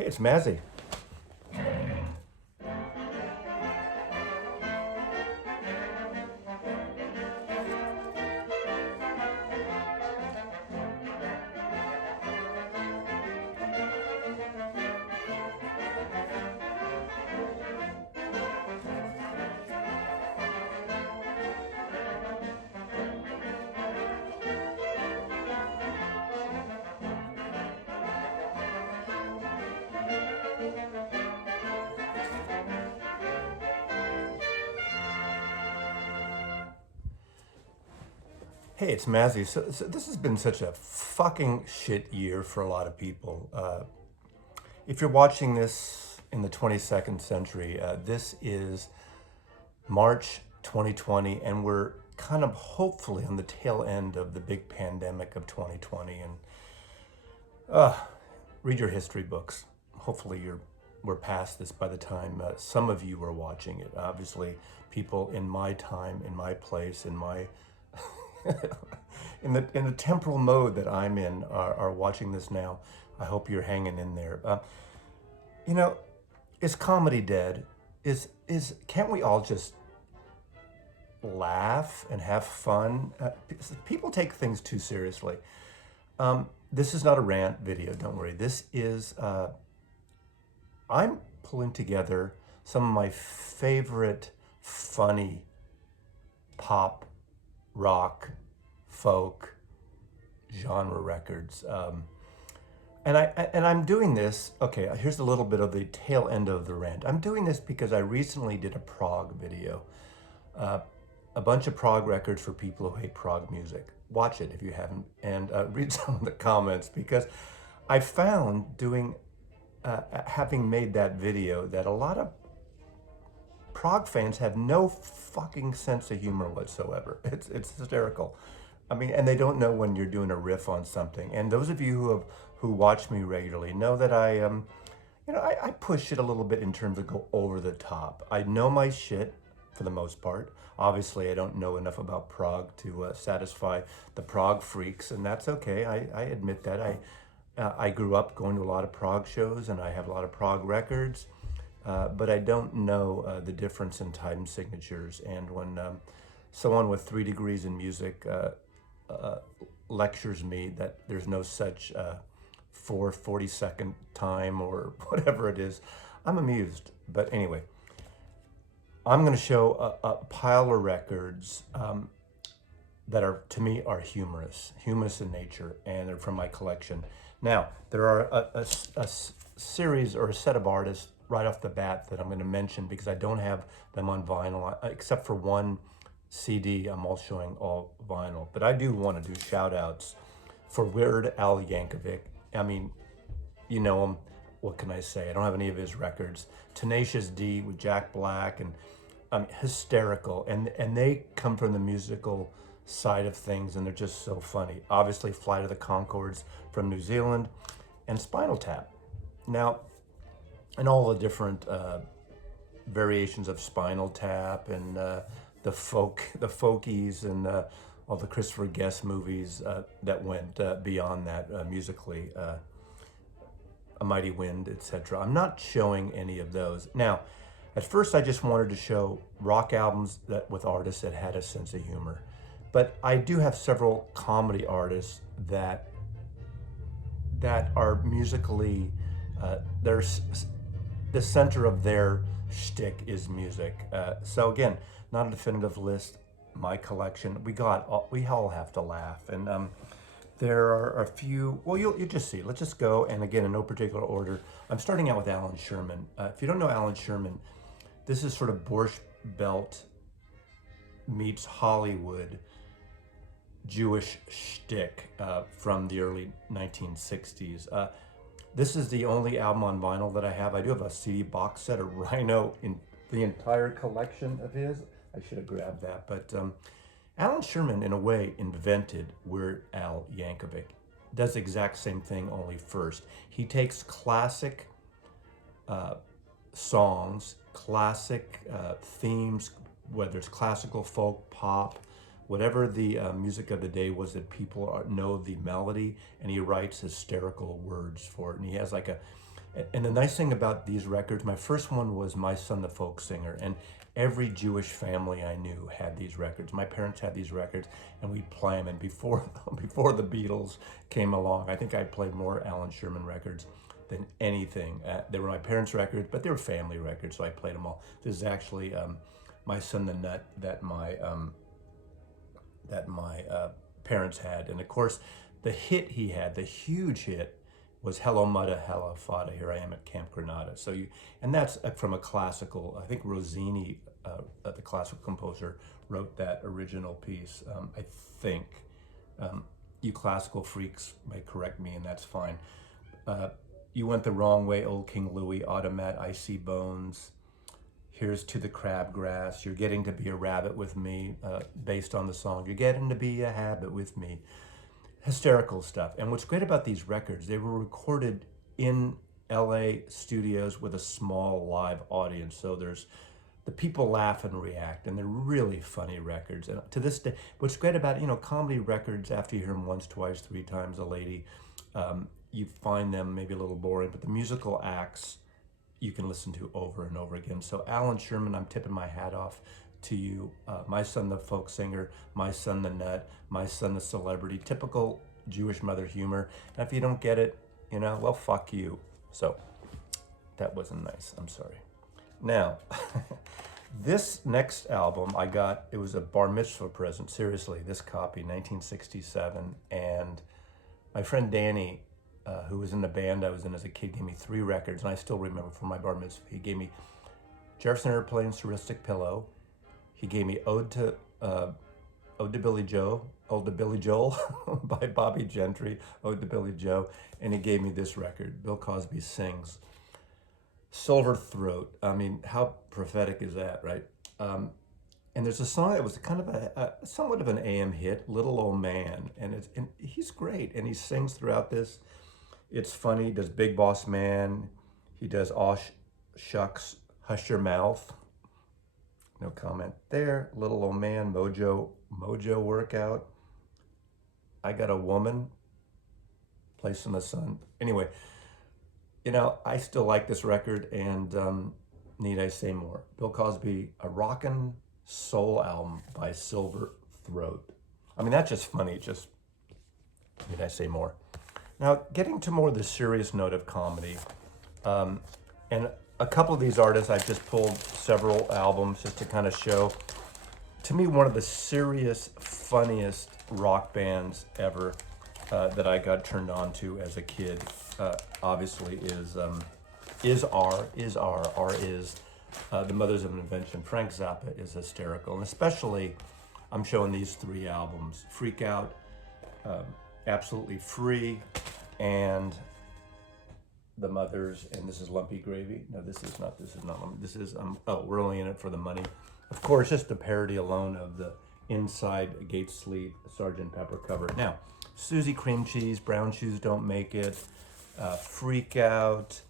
Hey, it's Mazzy. Hey, it's Mazzy. So this has been such a fucking shit year for a lot of people. If you're watching this in the 22nd century, this is March 2020, and we're kind of hopefully on the tail end of the big pandemic of 2020. And read your history books. Hopefully we're past this by the time some of you are watching it. Obviously, people in my time, in my place, in my in the temporal mode that I'm in are watching this now. I hope you're hanging in there. You know, is comedy dead? Can't we all just laugh and have fun? People take things too seriously. This is not a rant video, don't worry. This is, I'm pulling together some of my favorite funny pop, rock, folk, genre records. And I'm doing this, okay, here's a little bit of the tail end of the rant. I'm doing this because I recently did a Prog video. A bunch of Prog records for people who hate Prog music. Watch it if you haven't, and read some of the comments, because I found having made that video that a lot of Prog fans have no fucking sense of humor whatsoever. It's hysterical. I mean, and they don't know when you're doing a riff on something. And those of you who watch me regularly know that I push it a little bit in terms of go over the top. I know my shit for the most part. Obviously, I don't know enough about Prog to satisfy the Prog freaks, and that's okay. I admit that. I grew up going to a lot of Prog shows, and I have a lot of Prog records. But I don't know the difference in time signatures. And when someone with 3 degrees in music lectures me that there's no such 4/42nd time or whatever it is, I'm amused. But anyway, I'm going to show a pile of records that are, to me, are humorous in nature, and they're from my collection. Now, there are a series or a set of artists right off the bat that I'm going to mention because I don't have them on vinyl, except for one CD. I'm all showing all vinyl, but I do want to do shout outs for Weird Al Yankovic. I mean, you know him. What can I say? I don't have any of his records. Tenacious D with Jack Black, and hysterical, and they come from the musical side of things, and they're just so funny. Obviously, Flight of the Conchords from New Zealand, and Spinal Tap. Now, and all the different variations of Spinal Tap, and the folkies, and all the Christopher Guest movies that went beyond that musically, A Mighty Wind, etc. I'm not showing any of those. Now, at first I just wanted to show rock albums with artists that had a sense of humor. But I do have several comedy artists that are musically, the center of their shtick is music. So again, not a definitive list, my collection. We all have to laugh. And there are a few, well, you'll just see. Let's just go, and again, in no particular order. I'm starting out with Alan Sherman. If you don't know Alan Sherman, this is sort of Borscht Belt meets Hollywood Jewish shtick from the early 1960s. This is the only album on vinyl that I have. I do have a CD box set of Rhino in the entire collection of his. I should have grabbed that. But Alan Sherman, in a way, invented Weird Al Yankovic. Does the exact same thing, only first. He takes classic songs, classic themes, whether it's classical, folk, pop, whatever the music of the day was that people know the melody, and he writes hysterical words for it. And he has like And the nice thing about these records, my first one was My Son the Folk Singer, and every Jewish family I knew had these records. My parents had these records, and we'd play them. And before before the Beatles came along, I think I played more Alan Sherman records than anything. They were my parents' records, but they were family records, so I played them all. This is actually My Son the Nut that my parents had, and of course, the hit he had, the huge hit, was Hello Mutta Hella Fada, Here I Am at Camp Granada. So and that's from a classical, I think Rossini, the classical composer, wrote that original piece, I think. You classical freaks may correct me, and that's fine. You Went the Wrong Way, Old King Louie, Automat, Icy Bones, Here's to the Crabgrass, You're Getting to Be a Rabbit with Me, based on the song, You're Getting to Be a Habit with Me. Hysterical stuff. And what's great about these records, they were recorded in LA studios with a small live audience. So the people laugh and react, and they're really funny records. And to this day, what's great about, comedy records, after you hear them once, twice, three times a lady, you find them maybe a little boring, but the musical acts you can listen to over and over again. So Alan Sherman, I'm tipping my hat off to you. My Son the Folk Singer, My Son the Nut, My Son the Celebrity, typical Jewish mother humor. And if you don't get it, well, fuck you. So that wasn't nice, I'm sorry. Now, this next album I got, it was a bar mitzvah present, seriously, this copy, 1967. And my friend Danny, who was in the band I was in as a kid, gave me 3 records, and I still remember from my bar mitzvah. He gave me Jefferson Airplane's Heuristic Pillow. He gave me Ode to Billy Joe, Ode to Billy Joel by Bobby Gentry, Ode to Billy Joe, and he gave me this record, Bill Cosby Sings, Silver Throat. I mean, how prophetic is that, right? And there's a song that was kind of a somewhat of an AM hit, Little Old Man, and he's great, and he sings throughout this. It's funny. He does Big Boss Man. He does Aw Shucks, Hush Your Mouth. No comment there. Little Old Man, Mojo Workout. I Got a Woman, Place in the Sun. Anyway, I still like this record, and need I say more? Bill Cosby, a rockin' soul album by Silver Throat. I mean, that's just funny. Just need I say more? Now, getting to more of the serious note of comedy, and a couple of these artists, I've just pulled several albums just to kind of show. To me, one of the serious, funniest rock bands ever that I got turned on to as a kid, obviously, is The Mothers of Invention. Frank Zappa is hysterical, and especially, I'm showing these 3 albums: Freak Out, Absolutely Free, and The Mothers, and this is Lumpy Gravy. No, this is not Lumpy. This is, We're Only in It for the Money. Of course, just the parody alone of the Inside Gates Sleeve Sgt. Pepper cover. Now, Susie Cream Cheese, Brown Shoes Don't Make It, Freak Out.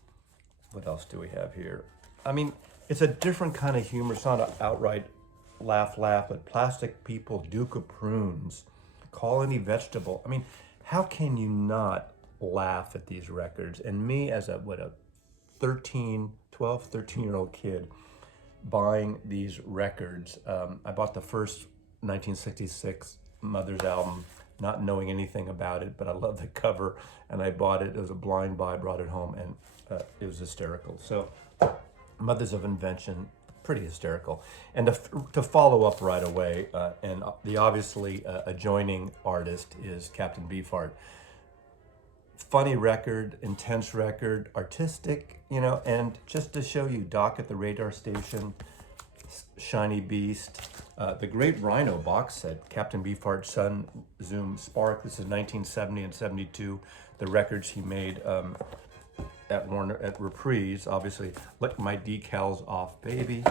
What else do we have here? I mean, it's a different kind of humor. It's not an outright laugh, but Plastic People, Duke of Prunes, Call Any Vegetable. I mean, how can you not laugh at these records? And me as a 13-year-old kid buying these records. I bought the first 1966 Mother's album, not knowing anything about it, but I love the cover, and I bought it. It was a blind buy, brought it home, and it was hysterical. So Mothers of Invention, pretty hysterical. And to follow up right away, and the obviously adjoining artist is Captain Beefheart. Funny record, intense record, artistic, and just to show you, Doc at the Radar Station, Shiny Beast, the Great Rhino box set, Captain Beefheart, Sun, Zoom, Spark. This is 1970 and 72, the records he made at Reprise, obviously. Lick My Decals Off, Baby,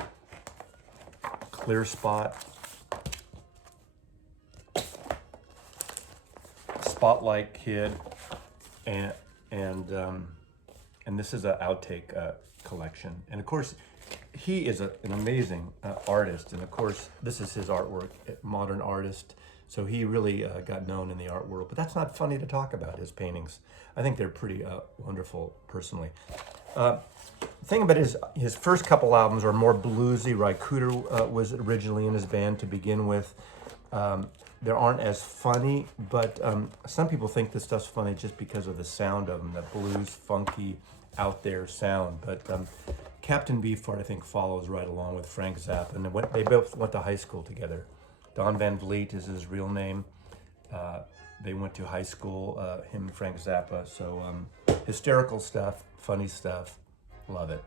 Clear Spot, Spotlight Kid, and this is an outtake collection. And of course, he is an amazing artist, and of course, this is his artwork, modern artist. So he really got known in the art world. But that's not funny to talk about, his paintings. I think they're pretty wonderful, personally. Thing about his first couple albums are more bluesy. Ry Cooder was originally in his band to begin with. They aren't as funny, but some people think this stuff's funny just because of the sound of them, the blues, funky, out there sound. But Captain Beefheart, I think, follows right along with Frank Zappa, and they both went to high school together. Don Van Vliet is his real name. They went to high school, him and Frank Zappa. So hysterical stuff, funny stuff, love it.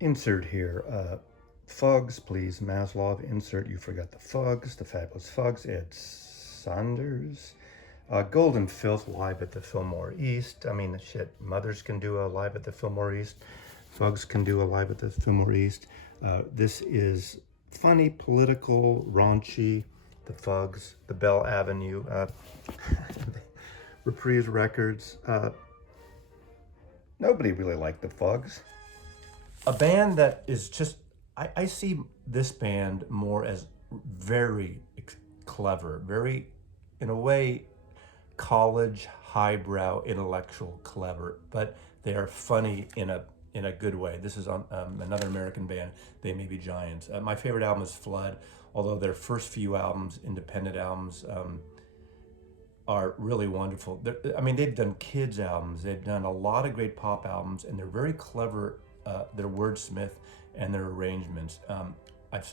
Insert here. Fugs, please. Maslov, insert. You forgot the Fugs, the fabulous Fugs. Ed Saunders. Golden Filth live at the Fillmore East. I mean, shit, Mothers can do a live at the Fillmore East. Fugs can do a live at the Fillmore East. This is funny, political, raunchy. The Fugs, the Bell Avenue, Reprise Records. Nobody really liked the Fugs. A band that is just, I see this band more as very clever, very, in a way, college, highbrow, intellectual, clever, but they are funny in a good way. This is another American band, They May Be Giants. My favorite album is Flood, although their first few albums, independent albums, are really wonderful. They've done kids albums, they've done a lot of great pop albums, and they're very clever, their wordsmith and their arrangements.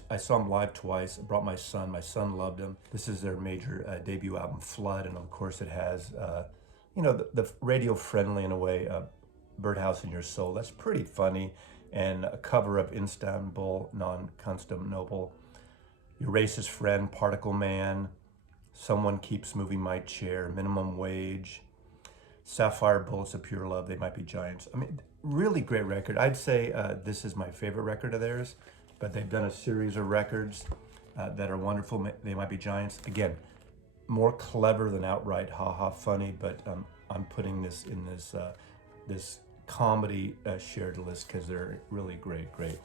I saw them live twice. I brought my son loved them. This is their major debut album, Flood, and of course it has, the radio friendly in a way, Birdhouse in Your Soul. That's pretty funny, and a cover of Istanbul, Non-Constantinople, Your Racist Friend, Particle Man, Someone Keeps Moving My Chair, Minimum Wage, Sapphire Bullets of Pure Love, They Might Be Giants. I mean, really great record. I'd say this is my favorite record of theirs, but they've done a series of records that are wonderful. They Might Be Giants. Again, more clever than outright ha-ha funny, but I'm putting this in this comedy shared list because they're really great.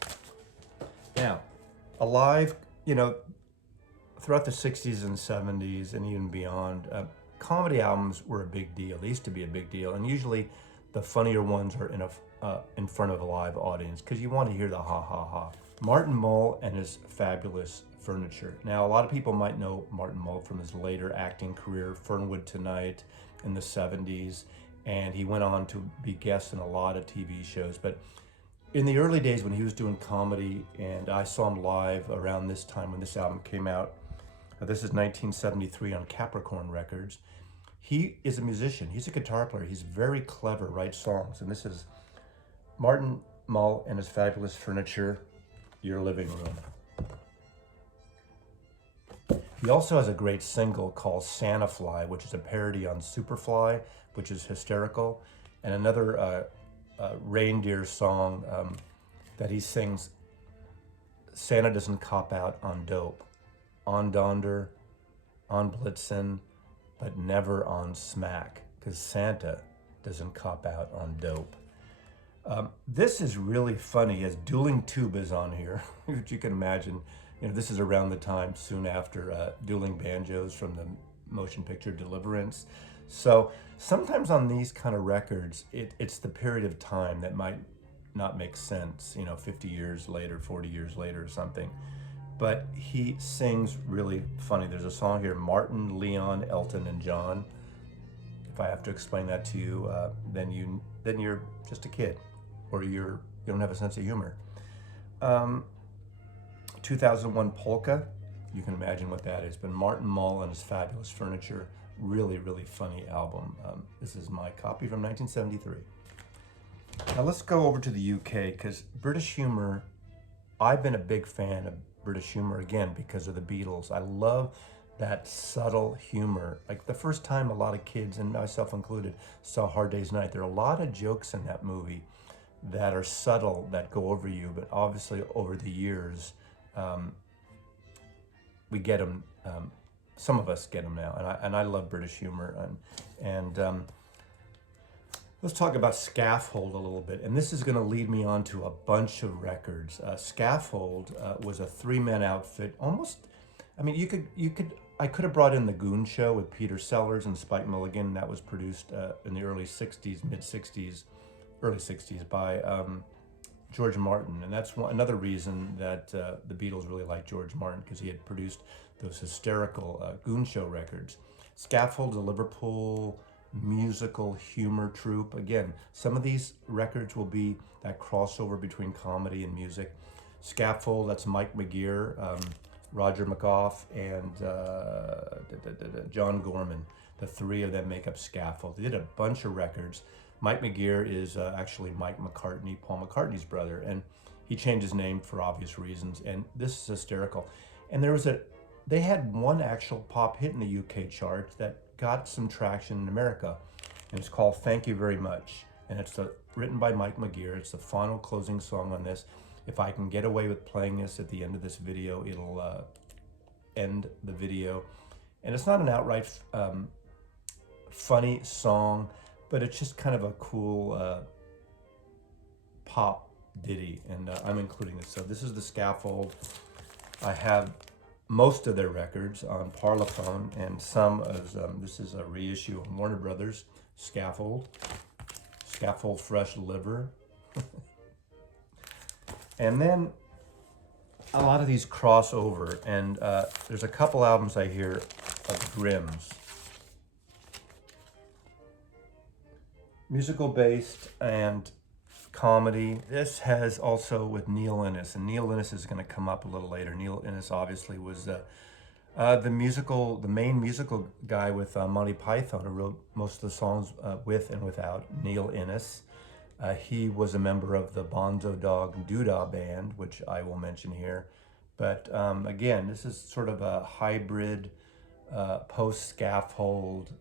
Now, Alive, throughout the 60s and 70s and even beyond, comedy albums were a big deal. They used to be a big deal, and usually the funnier ones are in front of a live audience because you want to hear the ha ha ha. Martin Mull and his fabulous furniture. Now, a lot of people might know Martin Mull from his later acting career, Fernwood Tonight in the 70s, and he went on to be guest in a lot of TV shows. But in the early days when he was doing comedy, and I saw him live around this time when this album came out, this is 1973 on Capricorn Records. He is a musician. He's a guitar player. He's very clever, writes songs. And this is Martin Mull and his fabulous furniture, Your Living Room. He also has a great single called Santa Fly, which is a parody on Superfly, which is hysterical, and another reindeer song that he sings, Santa Doesn't Cop Out on Dope, on Donder, on Blitzen, but never on Smack, because Santa doesn't cop out on dope. This is really funny, as Dueling Tubas on here, which you can imagine. This is around the time soon after Dueling Banjos from the motion picture Deliverance. So sometimes on these kind of records, it's the period of time that might not make sense, 50 years later, 40 years later or something. But he sings really funny. There's a song here, Martin, Leon, Elton, and John. If I have to explain that to you, then you're just a kid, or you don't have a sense of humor. 2001 Polka, you can imagine what that is. But Martin Mull and his fabulous furniture, really, really funny album. This is my copy from 1973. Now let's go over to the UK, because British humor, I've been a big fan of British humor, again, because of the Beatles. I love that subtle humor. Like the first time a lot of kids, and myself included, saw Hard Day's Night, there are a lot of jokes in that movie that are subtle, that go over you, but obviously over the years, we get them, some of us get them now, and I love British humor. And let's talk about Scaffold a little bit, and this is going to lead me on to a bunch of records. Scaffold was a three-man outfit. Almost, I could have brought in the Goon Show with Peter Sellers and Spike Milligan. That was produced in the early '60s, mid '60s, early 60s by George Martin. And that's another reason that the Beatles really liked George Martin, because he had produced those hysterical Goon Show records. Scaffold's a Liverpool musical humor troupe. Again, some of these records will be that crossover between comedy and music. Scaffold, that's Mike McGear, Roger McGough, and John Gorman. The three of them make up Scaffold. They did a bunch of records. Mike McGear is actually Mike McCartney, Paul McCartney's brother, and he changed his name for obvious reasons, and this is hysterical. And they had one actual pop hit in the UK charts that got some traction in America, and it's called Thank You Very Much, and it's written by Mike McGear. It's the final closing song on this. If I can get away with playing this at the end of this video, it'll end the video. And it's not an outright funny song, but it's just kind of a cool pop ditty, and I'm including this. So this is the Scaffold. I have most of their records on Parlophone, and some as this is a reissue of Warner Brothers. Scaffold Fresh Liver. And then a lot of these cross over, and there's a couple albums I hear of Grimm's. Musical based and comedy. This has also with Neil Innes, and Neil Innes is going to come up a little later. Neil Innes obviously was the main musical guy with Monty Python, who wrote most of the songs with and without Neil Innes. He was a member of the Bonzo Dog Doodah Band, which I will mention here. But again, this is sort of a hybrid post-Scaffold,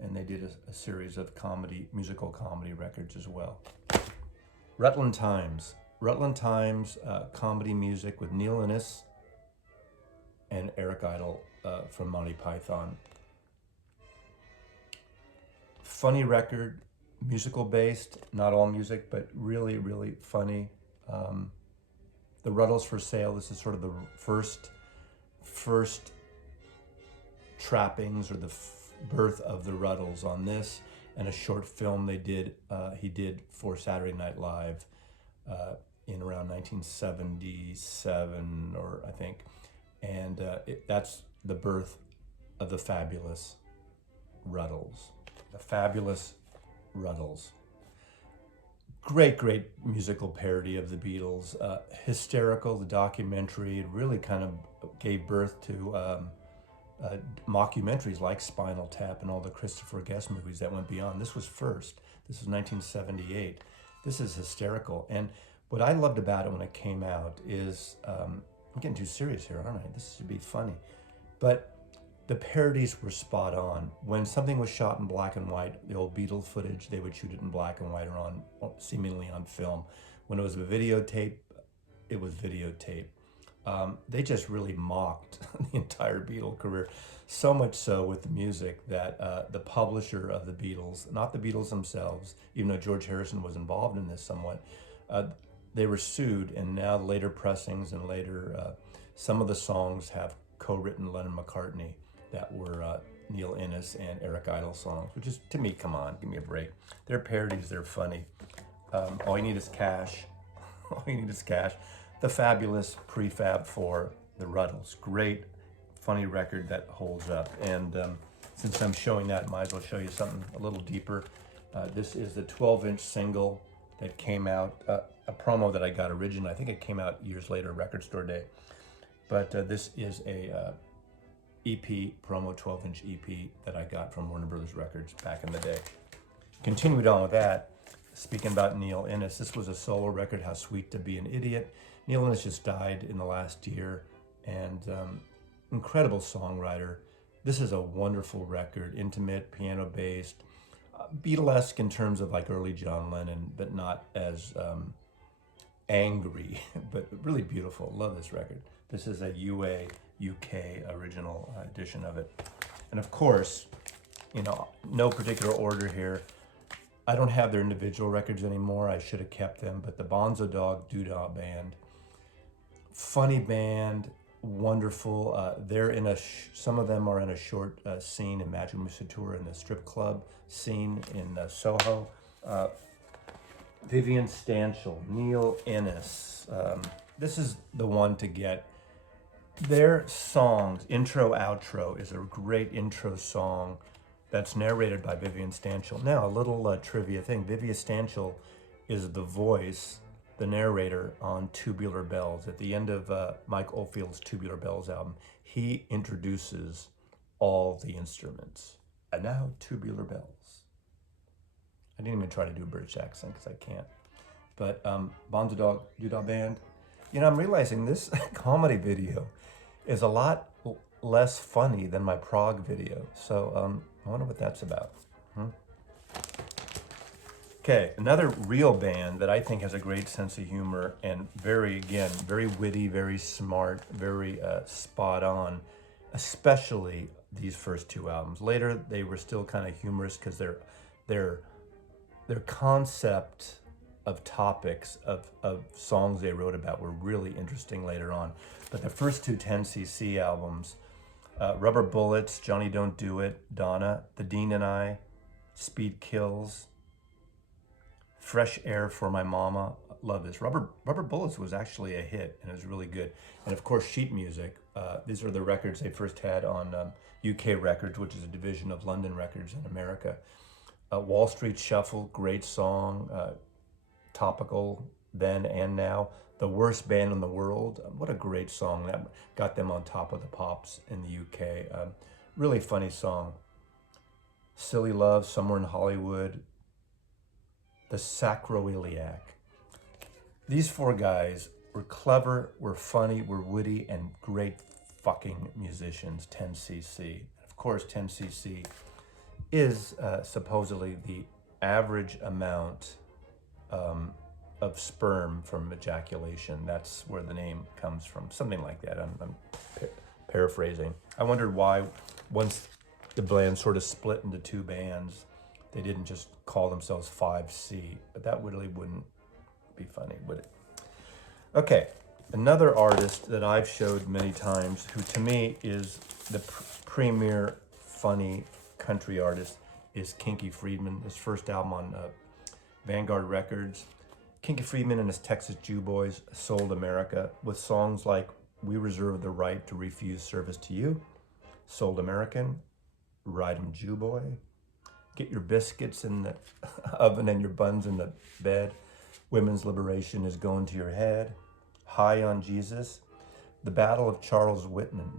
and they did a series of musical comedy records as well. Rutland Times, comedy music with Neil Innes and Eric Idle from Monty Python. Funny record, musical based, not all music, but really, really funny. The Ruddles for Sale, this is sort of the first trappings or the birth of the Ruddles on this, and a short film he did for Saturday Night Live in around 1977, or I think, and that's the birth of the Fabulous Ruddles. The Fabulous Ruddles. Great musical parody of the Beatles. Hysterical, the documentary. It really kind of gave birth to mockumentaries like Spinal Tap and all the Christopher Guest movies that went beyond. This was first. This was 1978. This is hysterical. And what I loved about it when it came out is, I'm getting too serious here, aren't I? This should be funny. But the parodies were spot on. When something was shot in black and white, the old Beatles footage, they would shoot it in black and white or seemingly on film. When it was a videotape, it was videotape. They just really mocked the entire Beatle career, so much so with the music that the publisher of the Beatles, not the Beatles themselves, even though George Harrison was involved in this somewhat, they were sued, and now later pressings and later some of the songs have co-written Lennon McCartney that were Neil Innes and Eric Idle songs, which is, to me, come on, give me a break. They're parodies, they're funny. All you need is cash. All you need is cash. The Fabulous Prefab for the Ruddles. Great, funny record that holds up. And since I'm showing that, I might as well show you something a little deeper. This is the 12-inch single that came out, a promo that I got originally. I think it came out years later, Record Store Day. But this is a EP, promo 12-inch EP that I got from Warner Brothers Records back in the day. Continued on with that, speaking about Neil Innes, this was a solo record, How Sweet to Be an Idiot. Neil Innes just died in the last year, and incredible songwriter. This is a wonderful record, intimate, piano-based, Beatlesque in terms of like early John Lennon, but not as angry, but really beautiful. Love this record. This is a UK original edition of it. And of course, you know, no particular order here. I don't have their individual records anymore. I should have kept them, but the Bonzo Dog Doodah Band, funny band, wonderful. They're in some of them are in a short scene in Magic Mystery Tour in the strip club scene in Soho. Vivian Stanchel, Neil Innes. This is the one to get. Their songs, intro, outro, is a great intro song that's narrated by Vivian Stanchel. Now, a little trivia thing. Vivian Stanchel is the voice, the narrator on Tubular Bells. At the end of Mike Oldfield's Tubular Bells album, he introduces all the instruments. And now, Tubular Bells. I didn't even try to do a British accent because I can't. But Bonzo Dog Doodah Band. You know, I'm realizing this comedy video is a lot less funny than my Prog video. So I wonder what that's about. Okay, another real band that I think has a great sense of humor and very witty, very smart, very spot on, especially these first two albums. Later, they were still kind of humorous because their concept of topics of songs they wrote about were really interesting later on. But the first two Tencc albums, Rubber Bullets, Johnny Don't Do It, Donna, The Dean and I, Speed Kills, Fresh Air for My Mama, love this. Rubber Bullets was actually a hit and it was really good. And of course, sheet music. These are the records they first had on UK Records, which is a division of London Records in America. Wall Street Shuffle, great song, topical then and now. The Worst Band in the World, what a great song. That got them on top of the pops in the UK. Really funny song. Silly Love, Somewhere in Hollywood, The Sacroiliac. These four guys were clever, were funny, were witty, and great fucking musicians, Tencc. Of course, Tencc is supposedly the average amount of sperm from ejaculation. That's where the name comes from, something like that. I'm paraphrasing. I wondered why, once the band sort of split into two bands, they didn't just call themselves 5C, but that really wouldn't be funny, would it? Okay, another artist that I've showed many times, who to me is the premier funny country artist, is Kinky Friedman. His first album on Vanguard Records. Kinky Friedman and his Texas Jew Boys sold America with songs like We Reserve the Right to Refuse Service to You, Sold American, Ride 'em Jew Boy, Get Your Biscuits in the Oven and Your Buns in the Bed, Women's Liberation is Going to Your Head, High on Jesus, The Ballad of Charles Whitman.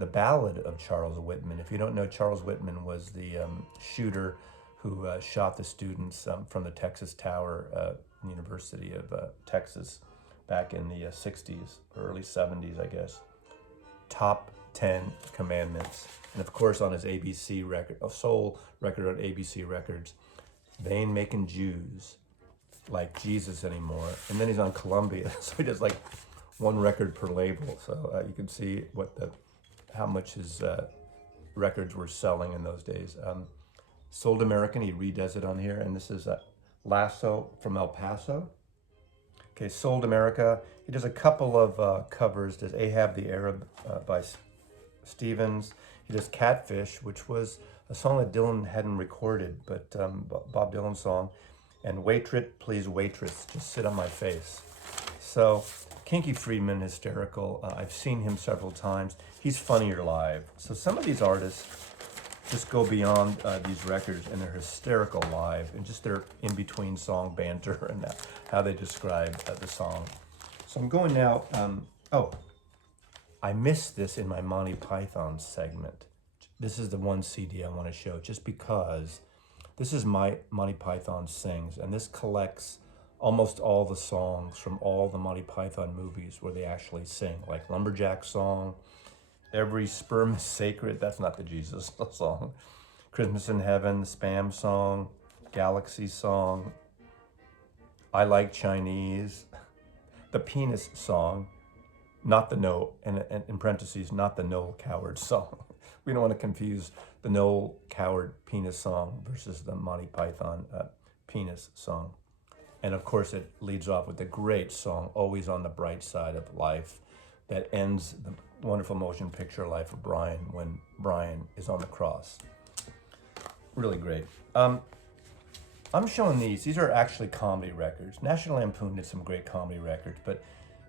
If you don't know, Charles Whitman was the shooter who shot the students from the Texas Tower, University of Texas, back in the 60s, early 70s, I guess. Top 10 Commandments. And of course, on his ABC record, a soul record on ABC Records, They Ain't Making Jews Like Jesus Anymore. And then he's on Columbia, so he does like one record per label. So you can see how much his records were selling in those days. Sold American, he redoes it on here, and this is Lasso from El Paso. Okay, Sold America. He does a couple of covers. Does Ahab the Arab by Stevens. He does Catfish, which was a song that Dylan hadn't recorded, but Bob Dylan's song. And Waitress, Please Waitress, Just Sit on My Face. So Kinky Friedman, hysterical. I've seen him several times. He's funnier live. So some of these artists just go beyond these records, and they're hysterical live, and just their in-between song banter and how they describe the song. So I'm going now, I missed this in my Monty Python segment. This is the one CD I want to show, just because this is my Monty Python Sings, and this collects almost all the songs from all the Monty Python movies where they actually sing, like Lumberjack Song, Every Sperm is Sacred, that's not the Jesus song, Christmas in Heaven, the Spam Song, Galaxy Song, I Like Chinese, the Penis Song, not the No, and in parentheses, not the Noel Coward song. We don't want to confuse the Noel Coward Penis Song versus the Monty Python Penis Song. And of course, it leads off with the great song, Always on the Bright Side of Life, that ends the wonderful motion picture life of Brian when Brian is on the cross. Really great. I'm showing these. These are actually comedy records. National Lampoon did some great comedy records, but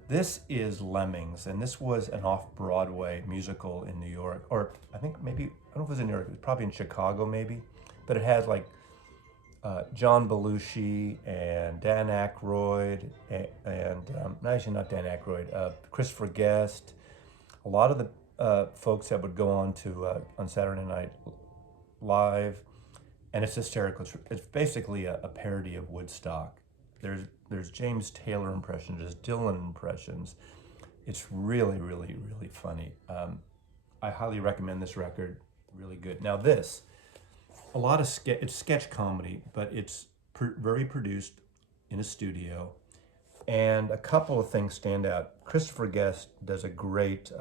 this is Lemmings, and this was an off-Broadway musical in New York, or I think maybe, I don't know if it was in New York, it was probably in Chicago maybe, but it had like John Belushi and Dan Aykroyd, no, actually not Dan Aykroyd, Christopher Guest, a lot of the folks that would go on to on Saturday Night Live, and it's hysterical. It's basically a parody of Woodstock. There's James Taylor impressions, there's Dylan impressions. It's really, really, really funny. I highly recommend this record. Really good. Now this, a lot of it's sketch comedy, but it's very produced in a studio, and a couple of things stand out. Christopher Guest does a great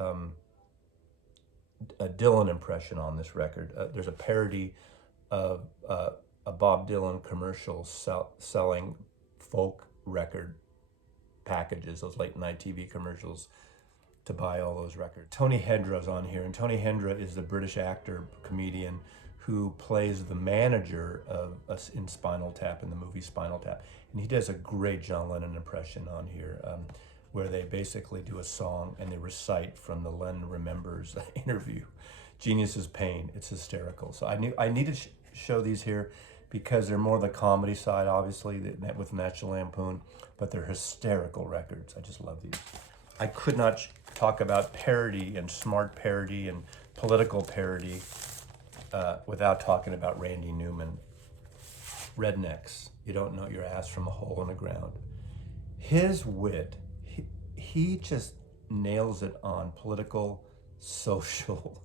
a Dylan impression on this record. There's a parody of a Bob Dylan commercial selling folk record packages, those late night TV commercials to buy all those records. Tony Hedra's on here, and Tony Hedra is the British actor, comedian, who plays the manager of us in Spinal Tap, in the movie Spinal Tap. And he does a great John Lennon impression on here, where they basically do a song and they recite from the Lennon Remembers interview, Genius's Pain. It's hysterical. So I need to show these here because they're more the comedy side, obviously, with National Lampoon, but they're hysterical records. I just love these. I could not talk about parody and smart parody and political parody without talking about Randy Newman. Rednecks, you don't know your ass from a hole in the ground. His wit, he just nails it on political, social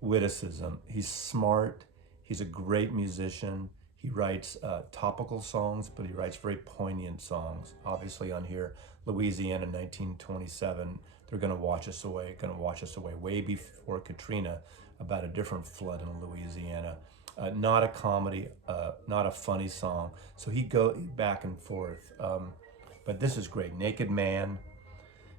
witticism. He's smart. He's a great musician. He writes topical songs, but he writes very poignant songs. Obviously on here, Louisiana 1927, they're gonna wash us away way before Katrina, about a different flood in Louisiana. Not a comedy, not a funny song. So he go back and forth. But this is great. Naked Man,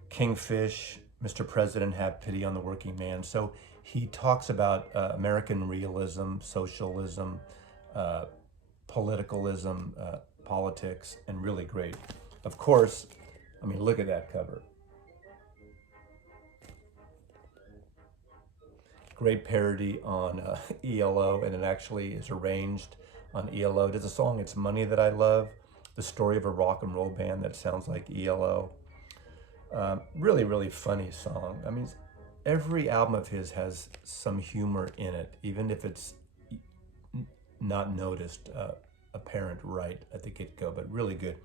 Kingfish, Mr. President, Have Pity on the Working Man. So he talks about American realism, socialism, politicalism, politics, and really great. Of course, I mean, look at that cover. Great parody on ELO, and it actually is arranged on ELO. There's a song, It's Money That I Love, the story of a rock and roll band that sounds like ELO. Really, really funny song. I mean, every album of his has some humor in it, even if it's not noticed, apparent right at the get-go, but really good.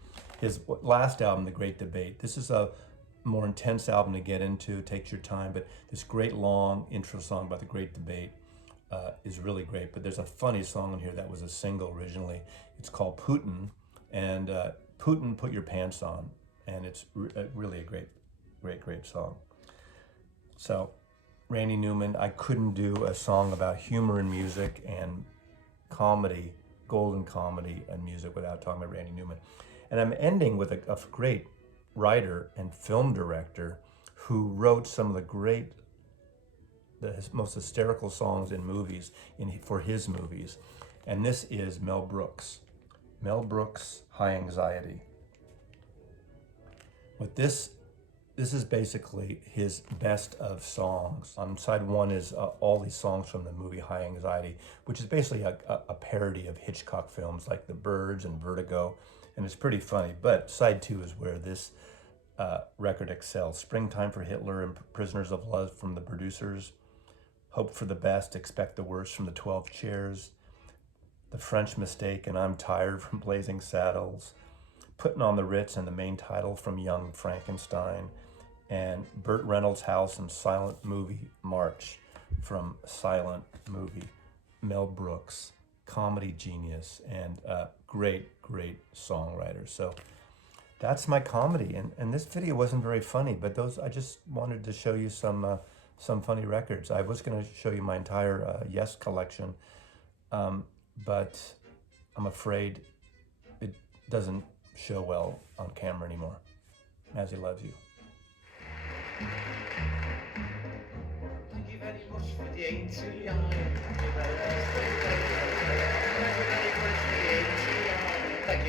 His last album, The Great Debate, this is a more intense album to get into, takes your time, but this great long intro song about the Great Debate is really great. But there's a funny song on here that was a single originally. It's called Putin, and Putin, Put Your Pants On, and it's really a great song. So Randy Newman, I couldn't do a song about humor in music and comedy, golden comedy and music, without talking about Randy Newman. And I'm ending with a great writer and film director who wrote some of the most hysterical songs in movies for his movies. And this is Mel Brooks. Mel Brooks, High Anxiety. But this is basically his best of songs. On side one is all these songs from the movie High Anxiety, which is basically a parody of Hitchcock films like The Birds and Vertigo, and it's pretty funny. But side two is where this record excels. Springtime for Hitler and Prisoners of Love from the Producers, Hope for the Best, Expect the Worst from the 12 Chairs, The French Mistake and I'm Tired from Blazing Saddles, Putting on the Ritz and the main title from Young Frankenstein, and Burt Reynolds' House and Silent Movie March from Silent Movie. Mel Brooks, comedy genius, and great songwriter. So that's my comedy, and this video wasn't very funny, but I just wanted to show you some funny records. I was going to show you my entire Yes collection, but I'm afraid it doesn't show well on camera anymore. Mazzy loves you. Thank you very much for the 8 to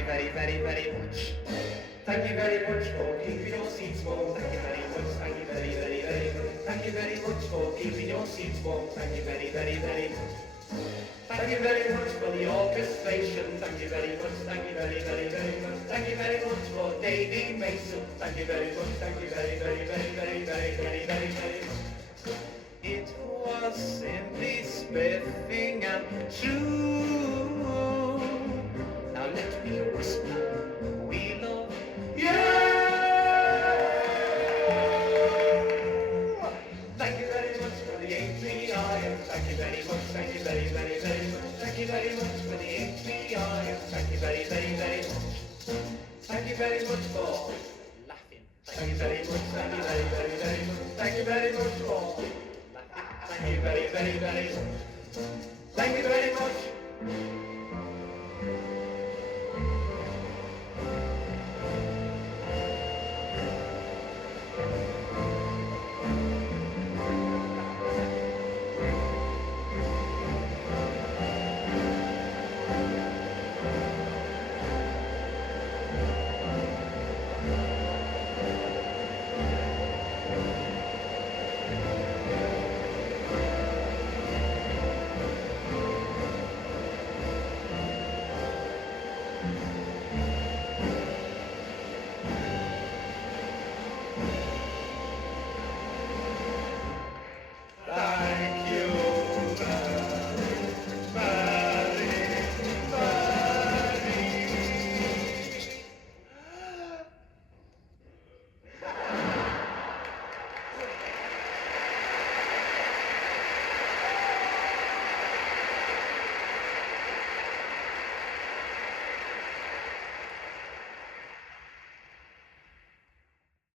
you very, very, very much. Thank you very much for keeping your seats warm. Thank you very much. Thank you very, very, very much. Thank you very much for keeping your seats warm. Thank you very, very, very much. Thank you very much for the orchestration. Thank you very much. Thank you very, very, very much. Thank you very much for Davy Mason. Thank you very much. Thank you very, very, very, very, very, very, very, very much. It was simply spiffing and true. Now let me whisper. We love you. Thank you very much for the API. Thank you very much. Thank you very, very, very much. Thank you very much for the API. Thank you very, very, very much. Thank you very much for laughing. Thank you very much. Thank you very, very, very much. Thank you very much for laughing. Thank you very, very, very much. Thank you very much.